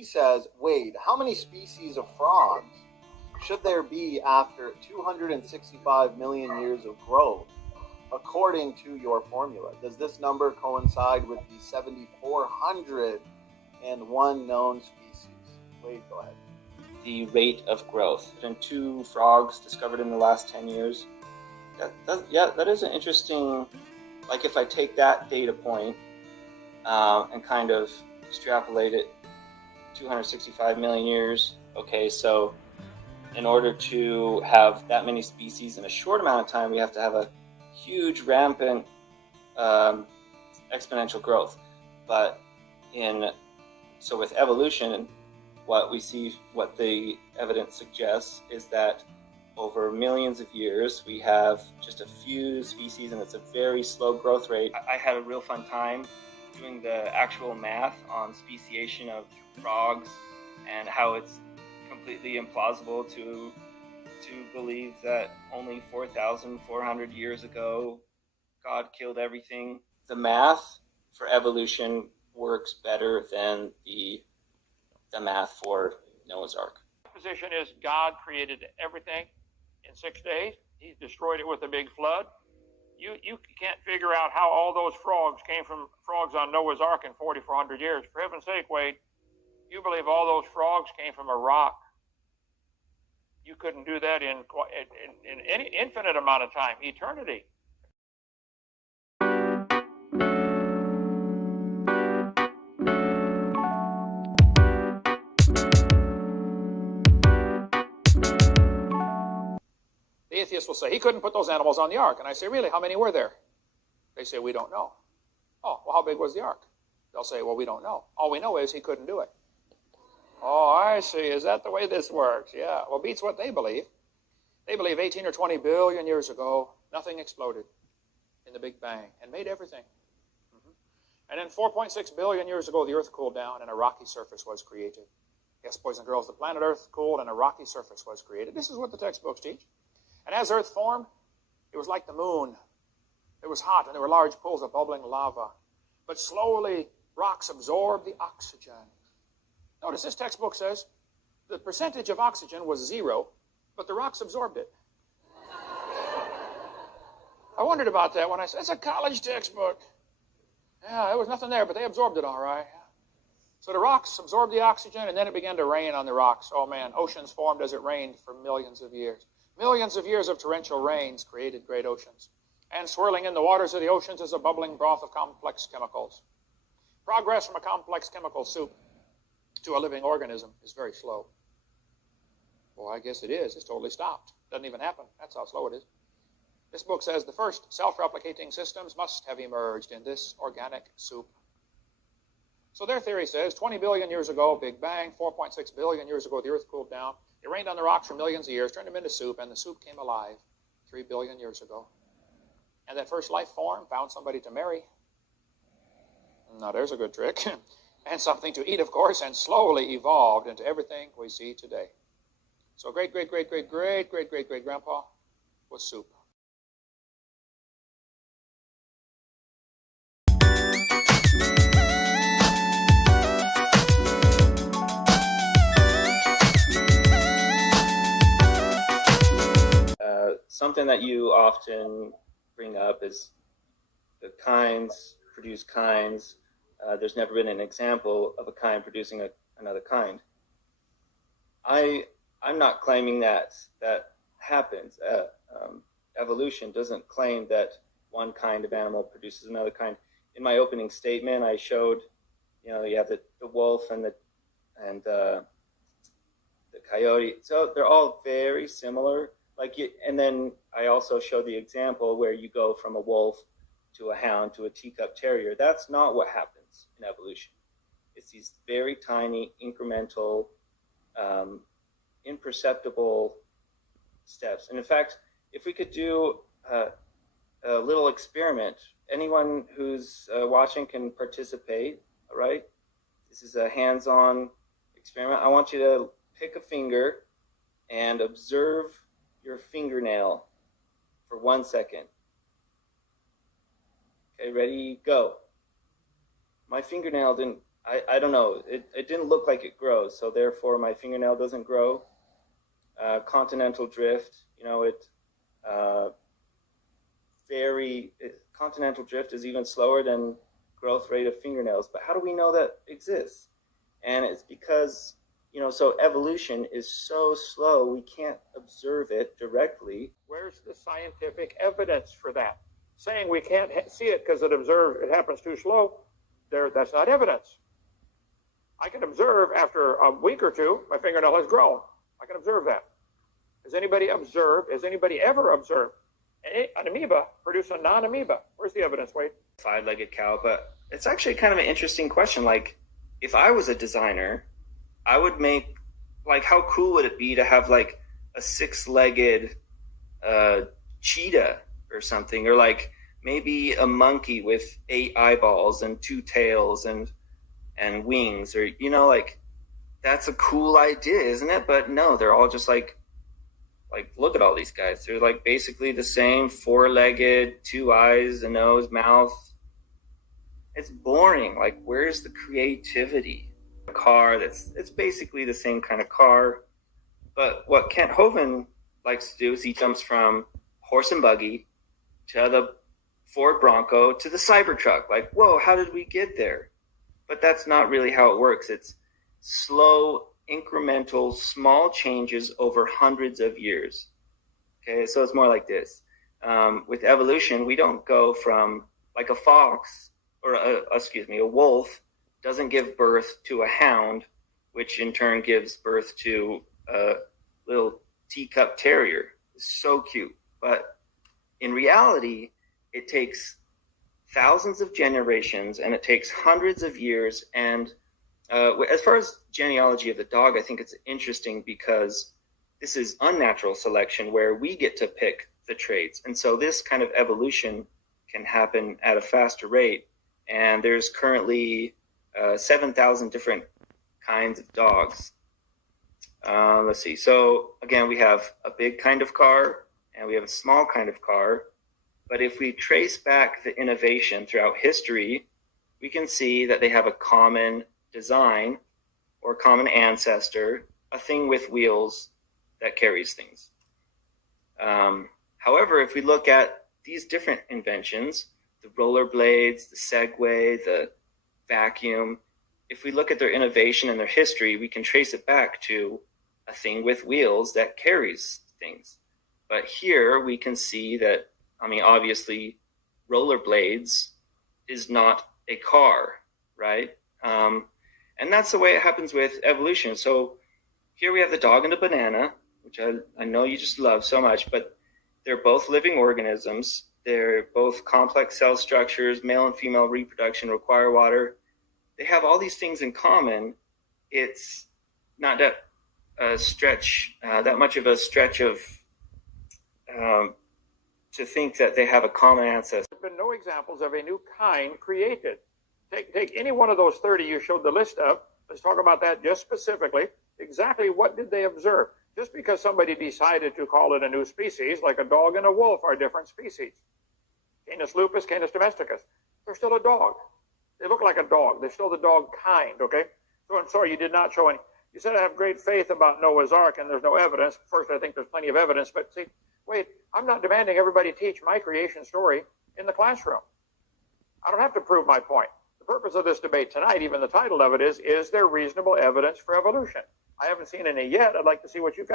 he says, Wade, how many species of frogs should there be after 265 million years of growth, according to your formula? Does this number coincide with the 7,401 known species? Wade, go ahead. The rate of growth. There's been 2 frogs discovered in the last 10 years. That is an interesting, like if I take that data point and kind of extrapolate it 265 million years, okay, so in order to have that many species in a short amount of time, we have to have a huge, rampant, exponential growth. But with evolution, what we see, what the evidence suggests, is that over millions of years, we have just a few species, and it's a very slow growth rate. I had a real fun time doing the actual math on speciation of frogs and how it's completely implausible to believe that only 4,400 years ago God killed everything. The math for evolution works better than the math for Noah's Ark. The position is God created everything in 6 days. He destroyed it with a big flood. You can't figure out how all those frogs came from frogs on Noah's Ark in 4,400 years. For heaven's sake, Wade, you believe all those frogs came from a rock. You couldn't do that in any infinite amount of time, eternity. The atheist will say, he couldn't put those animals on the ark. And I say, really, how many were there? They say, we don't know. Oh, well, how big was the ark? They'll say, well, we don't know. All we know is he couldn't do it. Oh, I see. Is that the way this works? Yeah. Well, beats what they believe. They believe 18 or 20 billion years ago, nothing exploded in the Big Bang and made everything. And then 4.6 billion years ago, the Earth cooled down and a rocky surface was created. Yes, boys and girls, the planet Earth cooled and a rocky surface was created. This is what the textbooks teach. And as Earth formed, it was like the moon. It was hot, and there were large pools of bubbling lava. But slowly, rocks absorbed the oxygen. Notice this textbook says the percentage of oxygen was 0, but the rocks absorbed it. I wondered about that when I said, it's a college textbook. Yeah, there was nothing there, but they absorbed it all right. So the rocks absorbed the oxygen, and then it began to rain on the rocks. Oh, man, oceans formed as it rained for millions of years. Millions of years of torrential rains created great oceans. And swirling in the waters of the oceans is a bubbling broth of complex chemicals. Progress from a complex chemical soup to a living organism is very slow. Well, I guess it is. It's totally stopped. Doesn't even happen. That's how slow it is. This book says the first self-replicating systems must have emerged in this organic soup. So their theory says 20 billion years ago, Big Bang, 4.6 billion years ago, the Earth cooled down. It rained on the rocks for millions of years, turned them into soup, and the soup came alive 3 billion years ago. And that first life form found somebody to marry. Now, there's a good trick. And something to eat, of course, and slowly evolved into everything we see today. So great-great-great-great-great-great-great-grandpa was soup. Something that you often bring up is the kinds produce kinds. There's never been an example of a kind producing another kind. I'm not claiming that happens. Evolution doesn't claim that one kind of animal produces another kind. In my opening statement, I showed, you have the wolf and the coyote. So they're all very similar. And then I also showed the example where you go from a wolf to a hound to a teacup terrier. That's not what happens in evolution. It's these very tiny, incremental, imperceptible steps. And in fact, if we could do a little experiment, anyone who's watching can participate, all right? This is a hands-on experiment. I want you to pick a finger and observe your fingernail for 1 second. Okay, ready, go. My fingernail I don't know. It didn't look like it grows, so therefore my fingernail doesn't grow. Continental drift, continental drift is even slower than growth rate of fingernails. But how do we know that exists? And it's because, so evolution is so slow, we can't observe it directly. Where's the scientific evidence for that? Saying we can't see it because it happens too slow, that's not evidence. I can observe after a week or two, my fingernail has grown. I can observe that. Has anybody ever observed an amoeba produce a non-amoeba? Where's the evidence, Wade? Five-legged cow, but it's actually kind of an interesting question. Like, if I was a designer, I would make, like, how cool would it be to have, like, a six-legged cheetah or something, or, like, maybe a monkey with 8 eyeballs and 2 tails and wings, or, like, that's a cool idea, isn't it? But no, they're all just like, look at all these guys. They're like basically the same, 4-legged, 2 eyes, a nose, mouth. It's boring. Like, where's the creativity? A car it's basically the same kind of car. But what Kent Hovind likes to do is he jumps from horse and buggy to the Ford Bronco to the Cybertruck. Like, whoa, how did we get there? But that's not really how it works. It's slow, incremental, small changes over hundreds of years. Okay, so it's more like this. With evolution, we don't go from, like, a fox or a wolf doesn't give birth to a hound, which in turn gives birth to a little teacup terrier. It's so cute. But in reality, it takes thousands of generations and it takes hundreds of years. And as far as genealogy of the dog, I think it's interesting because this is unnatural selection where we get to pick the traits. And so this kind of evolution can happen at a faster rate. And there's currently 7,000 different kinds of dogs. Let's see. So again, we have a big kind of car and we have a small kind of car. But if we trace back the innovation throughout history, we can see that they have a common design or common ancestor, a thing with wheels that carries things. However, if we look at these different inventions, the rollerblades, the Segway, the vacuum, if we look at their innovation and their history, we can trace it back to a thing with wheels that carries things. But here we can see that, obviously, rollerblades is not a car, right? And that's the way it happens with evolution. So here we have the dog and the banana, which I know you just love so much, but they're both living organisms. They're both complex cell structures. Male and female reproduction require water. They have all these things in common. It's not that much of a stretch of to think that they have a common ancestor. There have been no examples of a new kind created. Take any one of those 30 you showed the list of. Let's talk about that just specifically. Exactly what did they observe? Just because somebody decided to call it a new species, like a dog and a wolf are different species. Canis lupus, Canis domesticus. They're still a dog. They look like a dog. They're still the dog kind, okay? So I'm sorry you did not show any. You said I have great faith about Noah's Ark and there's no evidence. First, I think there's plenty of evidence, but see, wait, I'm not demanding everybody teach my creation story in the classroom. I don't have to prove my point. The purpose of this debate tonight, even the title of it is there reasonable evidence for evolution? I haven't seen any yet. I'd like to see what you've got.